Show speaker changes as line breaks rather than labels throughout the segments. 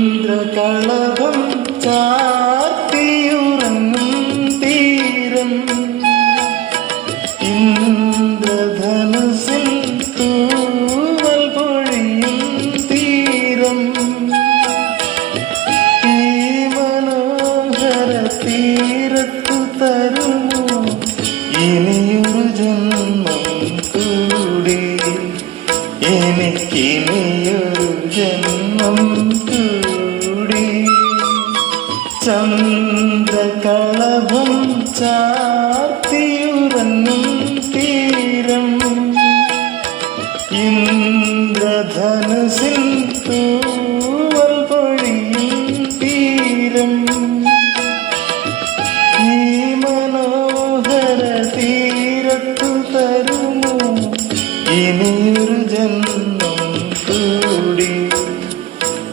ചന്ദ്രകളഭം ചാർത്തിയുറങ്ങും തീരം ഇന്ദ്രധനുസിൽ തൂവൽ പൊഴിയും തീരം ഈ മനോഹര തീരത്തു തരുമോ ഇനിയൊരു ജന്മം കൂടി. എനിക്കിനിയൊരു ജന്മം കൂടി ചന്ദ്രകളഭം ചാർത്തിയുറങ്ങും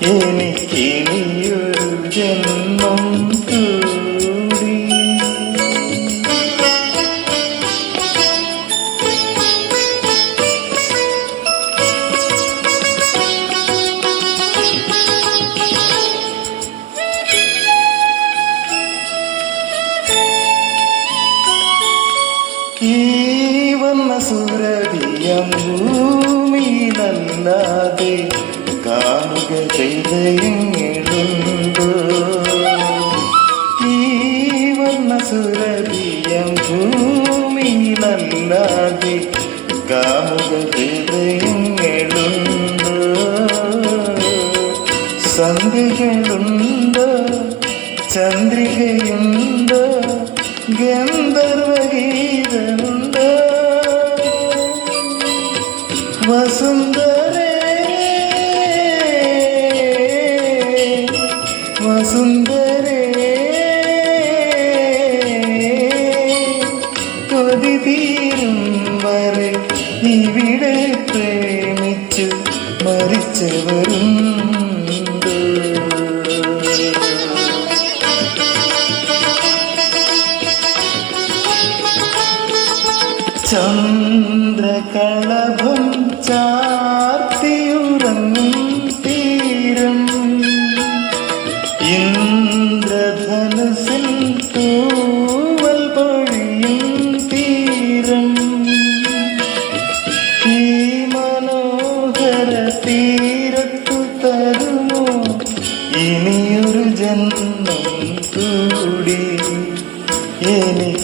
എനിക്കിനിയൊരു ജന്മം കൂടി ഈ വന്ന സുരഭിയം ഭൂമിയിലല്ലാതെ കാണുക ചെയ്തയുണ്ടോ സുരഭിയം ഭൂമിയിലല്ലാതെ കാമുക ഹൃദയങ്ങളുണ്ടോ സന്ധ്യകളുണ്ടോ ചന്ദ്രികയുണ്ടോ ഗന്ധർവഗീതമുണ്ടോ വസുന്ധരേ കൊതി തീരും വരെ പ്രേമിച്ചു ചന്ദ്രകളഭം ചാർത്തിയുറങ്ങും തീരത്തു തരുമോ ഇനിയൊരു ജന്മം കൂടി. ജന്മം